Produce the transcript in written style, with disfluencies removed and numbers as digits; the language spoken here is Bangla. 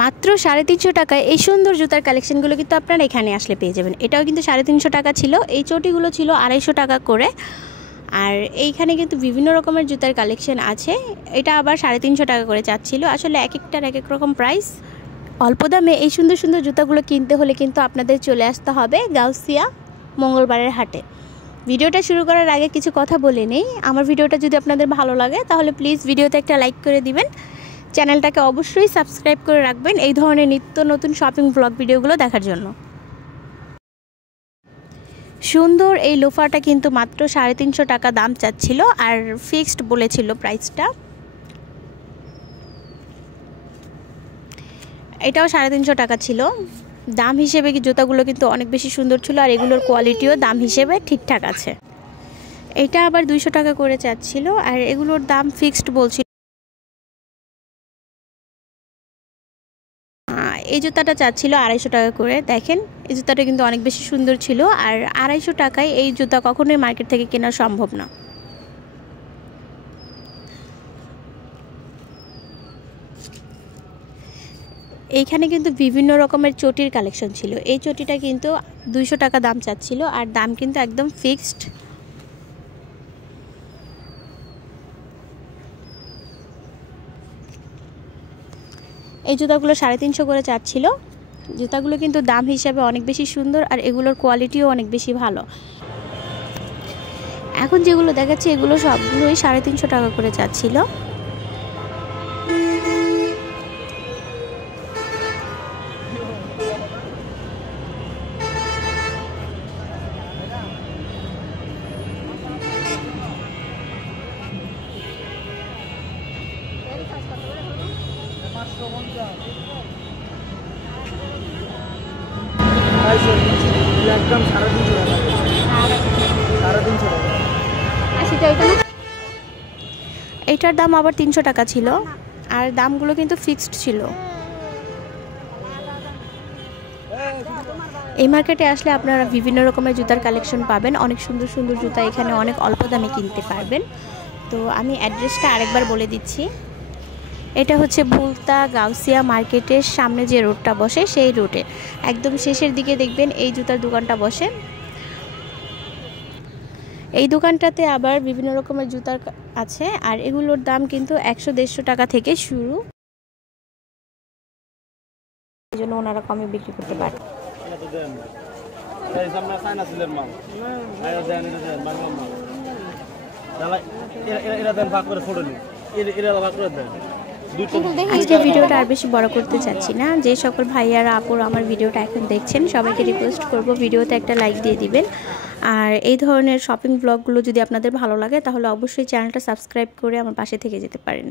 মাত্র 350 টাকায় এই সুন্দর জুতার কালেকশনগুলো কিন্তু আপনারা এখানে আসলে পেয়ে যাবেন। এটাও কিন্তু 350 টাকা ছিল। এই চটিগুলো ছিল 250 টাকা করে। আর এইখানে কিন্তু বিভিন্ন রকমের জুতার কালেকশন আছে। এটা আবার 350 টাকা করে চাচ্ছিল। আসলে এক একটার এক এক রকম প্রাইস। অল্প দামে এই সুন্দর সুন্দর জুতাগুলো কিনতে হলে কিন্তু আপনাদের চলে আসতে হবে গাউসিয়া মঙ্গলবারের হাটে। ভিডিওটা শুরু করার আগে কিছু কথা বলে নেই। আমার ভিডিওটা যদি আপনাদের ভালো লাগে তাহলে প্লিজ ভিডিওতে একটা লাইক করে দিবেন। চ্যানেলটাকে অবশ্যই সাবস্ক্রাইব করে রাখবেন এই ধরনের নিত্য নতুন শপিং ব্লগ ভিডিওগুলো দেখার জন্য। সুন্দর এই লোফারটা কিন্তু মাত্র 350 টাকা দাম চাচ্ছিল আর ফিক্সড বলেছিল প্রাইসটা। এটাও 350 টাকা ছিল। দাম হিসেবে কি জুতাগুলো কিন্তু অনেক বেশি সুন্দর ছিল আর এগুলোর কোয়ালিটিও দাম হিসেবে ঠিকঠাক আছে। এটা আবার 200 টাকা করে চাচ্ছিল আর এগুলোর দাম ফিক্সড বলছিল। এই জুতাটা চাচ্ছিল 250 টাকা করে। দেখেন এই জুতাটা কিন্তু অনেক বেশি সুন্দর ছিল আর 250 টাকায় এই জুতা কখনোই মার্কেট থেকে কেনা সম্ভব না। এইখানে কিন্তু বিভিন্ন রকমের চটির কালেকশন ছিল। এই চটিটা কিন্তু 200 টাকা দাম চাচ্ছিল আর দাম কিন্তু একদম ফিক্সড। এই জুতাগুলো 350 করে চাচ্ছিল। জুতাগুলো কিন্তু দাম হিসাবে অনেক বেশি সুন্দর আর এগুলোর কোয়ালিটিও অনেক বেশি ভালো। এখন যেগুলো দেখাচ্ছি এগুলো সবগুলোই 350 টাকা করে চাচ্ছিল। এটার দাম আবার 300 টাকা ছিল আর দামগুলো কিন্তু ফিক্সড ছিল। এই মার্কেটে আসলে আপনারা বিভিন্ন রকমের জুতার কালেকশন পাবেন। অনেক সুন্দর সুন্দর জুতা এখানে অনেক অল্প দামে কিনতে পারবেন। তো আমি অ্যাড্রেসটা আরেকবার বলে দিচ্ছি। এটা হচ্ছে ভুলতা গাউসিয়া মার্কেটের সামনে যে রোডটা বসে সেই রোডে একদম শেষের দিকে দেখবেন এই জুতার দোকানটা বসে। এই দোকানটাতে আবার বিভিন্ন রকমের জুতার আছে আর এগুলোর দাম কিন্তু 100-150 টাকা থেকে শুরু। এই জন্য ওনারা কমে বিক্রি করতে পারে। আজকে ভিডিওটা আর বেশি বড় করতে চাচ্ছি না। যে সকল ভাইয়ারা আপুরা আমার ভিডিওটা এখন দেখছেন সবাইকে রিকোয়েস্ট করব ভিডিওতে একটা লাইক দিয়ে দিবেন। আর এই ধরনের শপিং ব্লগগুলো যদি আপনাদের ভালো লাগে তাহলে অবশ্যই চ্যানেলটা সাবস্ক্রাইব করে আমার পাশে থেকে যেতে পারেন।